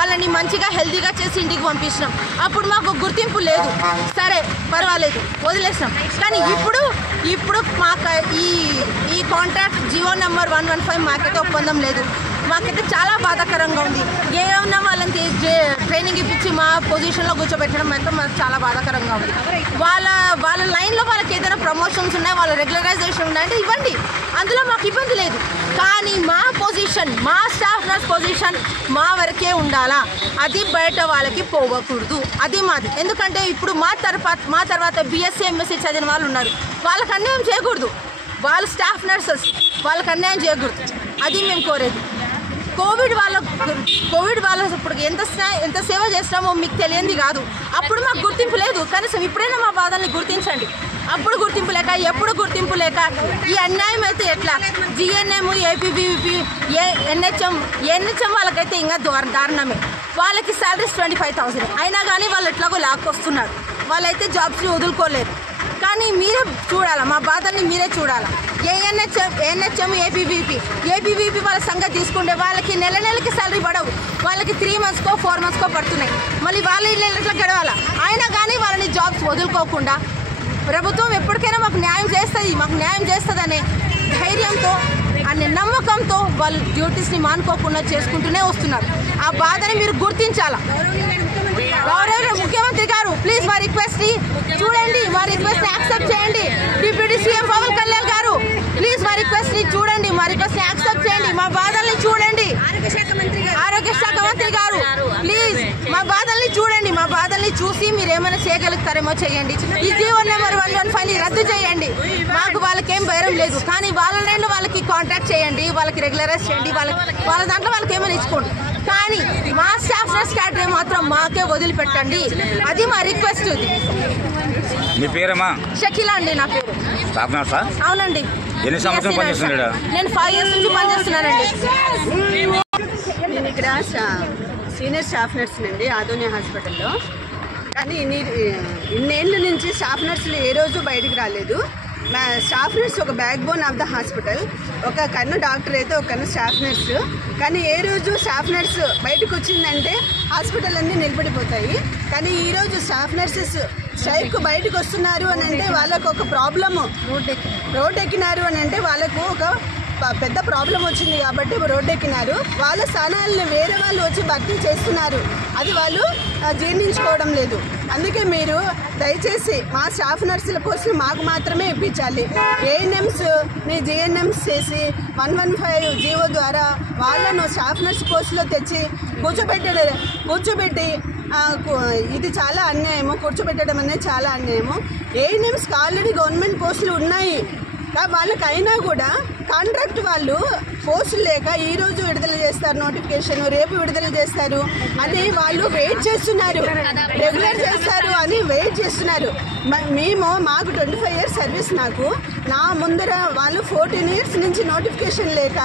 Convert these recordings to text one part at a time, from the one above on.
వాళ్ళని మంచిగా హెల్తీగా చేసి ఇంటికి పంపించినాం. అప్పుడు మాకు గుర్తింపు లేదు, సరే పర్వాలేదు వదిలేసినాం. కానీ ఇప్పుడు మాకు ఈ కాంట్రాక్ట్ జీవో నెంబర్ 115 మాకైతే ఒప్పందం లేదు. మాకైతే చాలా బాధాకరంగా ఉంది. ఏమన్నా వాళ్ళని ట్రైనింగ్ ఇప్పించి మా పొజిషన్లో కూర్చోబెట్టడం అయితే మాకు చాలా బాధాకరంగా ఉంది. వాళ్ళ లైన్లో వాళ్ళకి ఏదైనా ప్రమోషన్స్ ఉన్నాయి, వాళ్ళ రెగ్యులరైజేషన్ ఉన్నాయంటే ఇవ్వండి, అందులో మాకు ఇబ్బంది లేదు. కానీ మా పొజిషన్, మా స్టాఫ్ నర్స్ పొజిషన్ మా వరకే ఉండాలా, అది బయట వాళ్ళకి పోవకూడదు, అది మాది. ఎందుకంటే ఇప్పుడు మా తర్వాత బీఎస్సీ ఎంఎస్సీ చదివిన వాళ్ళు ఉన్నారు, వాళ్ళకి అన్యాయం చేయకూడదు. వాళ్ళ స్టాఫ్ నర్సెస్ వాళ్ళకి అన్యాయం చేయకూడదు, అది మేము కోరేది. కోవిడ్ వాళ్ళ ఇప్పుడు ఎంత సేవ చేసినామో మీకు తెలియంది కాదు. అప్పుడు మాకు గుర్తింపు లేదు, కనీసం ఇప్పుడైనా మా బాధల్ని గుర్తించండి. అప్పుడు గుర్తింపు లేక, ఎప్పుడు గుర్తింపు లేక ఈ అన్యాయం అయితే ఎట్లా? జిఎన్ఎం, ఏపీబీవీపీ, ఎన్హెచ్ఎం వాళ్ళకైతే ఇంకా దారుణమే. వాళ్ళకి శాలరీస్ 25,000 అయినా కానీ వాళ్ళు ఎట్లాగో లాక్కొస్తున్నారు. వాళ్ళైతే జాబ్స్ని వదులుకోలేరు. కానీ మీరే చూడాలా, మా బాధల్ని మీరే చూడాలా. ఎన్హెచ్ఎం, ఏపీవీపీ వాళ్ళ సంగతి తీసుకుంటే వాళ్ళకి నెలకి శాలరీ పడవు. వాళ్ళకి 3 monthsకో 4 monthsకో పడుతున్నాయి. మళ్ళీ వాళ్ళ ఇల్లు ఎట్లా గడవాలా? అయినా కానీ వాళ్ళని జాబ్స్ వదులుకోకుండా ప్రభుత్వం ఎప్పటికైనా మాకు న్యాయం చేస్తుందనే ధైర్యంతో, అనే నమ్మకంతో వాళ్ళు డ్యూటీస్ని మానుకోకుండా చేసుకుంటూనే వస్తున్నారు. ఆ బాధని మీరు గుర్తించాలా. గౌరవ ముఖ్యమంత్రి గారు, ప్లీజ్ మా రిక్వెస్ట్ని చూడండి, మా రిక్వెస్ట్ని యాక్సెప్ట్ చేయండి. డిప్యూటీ సీఎం పవన్ కళ్యాణ్ గారు, ప్లీజ్ మా రిక్వెస్ట్ని చూడండి, మా రిక్వెస్ట్ని యాక్సెప్ట్ చేయండి. మా బాధల్ని చూడండి. ఆరోగ్య శాఖ మంత్రి గారు, ప్లీజ్ మా బాధల్ని చూడండి. మా బాధల్ని చూసి మీరు ఏమైనా చేయగలుగుతారేమో చేయండి. ఈ జీవో నెంబర్ 115ని రద్దు చేయండి. మాకు వాళ్ళకేం భయం లేదు, కానీ వాళ్ళకి కాంటాక్ట్ చేయండి, వాళ్ళకి రెగ్యులరైజ్ చేయండి, వాళ్ళ దాంట్లో వాళ్ళకి ఏమైనా ఇచ్చుకోండి. కానీ మా స్టాఫ్ నర్స్ క్యాడర్ మాత్రం మాకే వదిలిపెట్టండి, అది మా రిక్వెస్ట్. మీ పేరమ్మా? షకీలా అండి నా పేరు. స్టాఫ్ నర్సా? అవునండి. ఎన్ని సంవత్సరాలు పనిచేస్తున్నాడు? నేను 5 years నుంచి పనిచేస్తున్నానండి. నేను ఇక్కడ సీనియర్ స్టాఫ్ నర్స్ అండి ఆదోని హాస్పిటల్లో. కానీ ఇన్నేళ్ళ నుంచి స్టాఫ్ నర్సులు ఏ రోజు బయటికి రాలేదు. మా స్టాఫ్ నర్స్ ఒక back bone of the hospital. ఒక కన్ను డాక్టర్ అయితే ఒక కన్ను స్టాఫ్ నర్సు. కానీ ఏ రోజు స్టాఫ్ నర్సు బయటకు వచ్చిందంటే హాస్పిటల్ అన్నీ నిలబడిపోతాయి. కానీ ఈరోజు స్టాఫ్ నర్సెస్ స్ట్రైక్ బయటకు వస్తున్నారు అని అంటే వాళ్ళకు ఒక ప్రాబ్లము, రోడ్ ఎక్కినారు అని అంటే వాళ్ళకు ఒక పెద్ద ప్రాబ్లం వచ్చింది కాబట్టి రోడ్డు ఎక్కినారు. వాళ్ళ స్థానాలను వేరే వాళ్ళు వచ్చి భర్తీ చేస్తున్నారు, అది వాళ్ళు జీర్ణించుకోవడం లేదు. అందుకే మీరు దయచేసి మా స్టాఫ్ నర్సుల పోస్టులు మాకు మాత్రమే ఇప్పించాలి. ఏఎన్ఎంస్ని జిఎన్ఎంస్ చేసి 115 జీవో ద్వారా వాళ్ళను స్టాఫ్ నర్స్ పోస్టులో తెచ్చి కూర్చోబెట్టి ఇది చాలా అన్యాయము. కూర్చోబెట్టడం అనేది చాలా అన్యాయము. ఏఎన్ఎంస్కి ఆల్రెడీ గవర్నమెంట్ పోస్టులు ఉన్నాయి, వాళ్ళకైనా కూడా కాంట్రాక్ట్ వాళ్ళు పోస్టులు లేక ఈరోజు విడుదల చేస్తారు నోటిఫికేషన్, రేపు విడుదల చేస్తారు అని వాళ్ళు వెయిట్ చేస్తున్నారు, రెగ్యులర్ చేస్తారు అని వెయిట్ చేస్తున్నారు. మాకు 25 years సర్వీస్. నా ముందర వాళ్ళు 14 years నుంచి నోటిఫికేషన్ లేక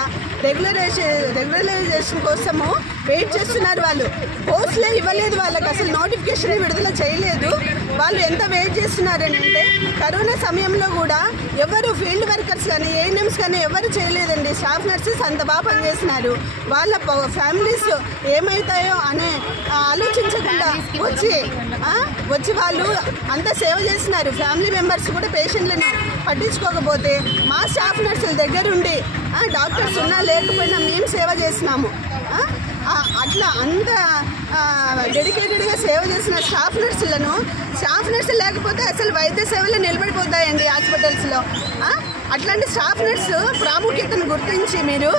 రెగ్యులరైజేషన్ కోసము వెయిట్ చేస్తున్నారు. వాళ్ళు పోస్టులే ఇవ్వలేదు, వాళ్ళకి అసలు నోటిఫికేషన్ విడుదల చేయలేదు. వాళ్ళు ఎంత వెయిట్ చేస్తున్నారంటే కరోనా సమయంలో కూడా ఎవరు ఫీల్డ్ వర్కర్స్ కానీ ఏఎన్ఎంస్ కానీ ఎవరు చేయలేదండి. స్టాఫ్ నర్సెస్ అంత బాగా పనిచేస్తున్నారు. వాళ్ళ ఫ్యామిలీస్ ఏమవుతాయో అనే ఆలోచించకుండా వచ్చి వాళ్ళు అంత సేవ చేస్తున్నారు. ఫ్యామిలీ మెంబర్స్ కూడా పేషెంట్లను పట్టించుకోకపోతే మా స్టాఫ్ నర్సుల దగ్గరుండి డాక్టర్స్ ఉన్నా లేకపోయినా మేము సేవ చేస్తున్నాము. అట్లా అంత డెడికేటెడ్గా సేవ చేసిన స్టాఫ్ నర్సులు లేకపోతే అసలు వైద్య సేవలు నిలబడిపోతాయండి హాస్పిటల్స్లో. అట్లాంటి స్టాఫ్ నర్సు ప్రాముఖ్యతను గుర్తించి మీరు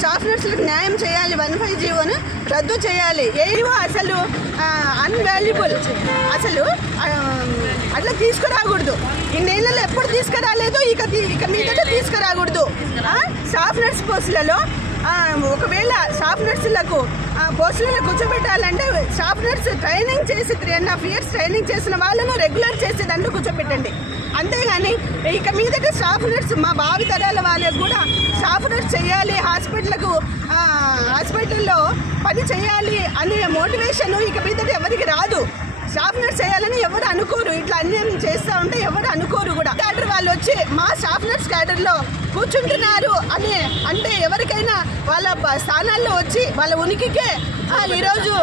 స్టాఫ్ నర్సులకు న్యాయం చేయాలి. 115 జీవోను రద్దు చేయాలి. ఏవో అసలు అన్వాల్యుబుల్, అసలు అట్లా తీసుకురాకూడదు. ఇన్నేళ్ళలో ఎప్పుడు తీసుకురాలేదు, ఇక మీదట తీసుకురాకూడదు. స్టాఫ్ నర్స్ పోస్టులలో ఒకవేళ స్టాఫ్ నర్సులకు పోస్టులను కూర్చోబెట్టాలంటే స్టాఫ్ నర్స్ ట్రైనింగ్ చేసి 3.5 years ట్రైనింగ్ చేసిన వాళ్ళను రెగ్యులర్ చేసి దాంట్లో కూర్చోబెట్టండి. అంతేగాని ఇక మీదట స్టాఫ్ నర్స్ మా భావితరాల వాళ్ళకు కూడా స్టాఫ్ నర్స్ చేయాలి, హాస్పిటల్లో పని చేయాలి అనే మోటివేషన్ ఇక మీదట ఎవరికి రాదు. స్టాఫ్ నర్స్ చేయాలని ఎవరు అనుకోరు. ఇట్లా అన్యాయం చేస్తూ ఉంటే ఎవరు అనుకోరు కూడా. క్యాడర్ వాళ్ళు వచ్చి మా స్టాఫ్ నర్స్ క్యాడర్లో కూర్చుంటున్నారు అని అంటే ఎవరికైనా వాళ్ళ స్థానాల్లో వచ్చి వాళ్ళ ఉనికికే ఈరోజు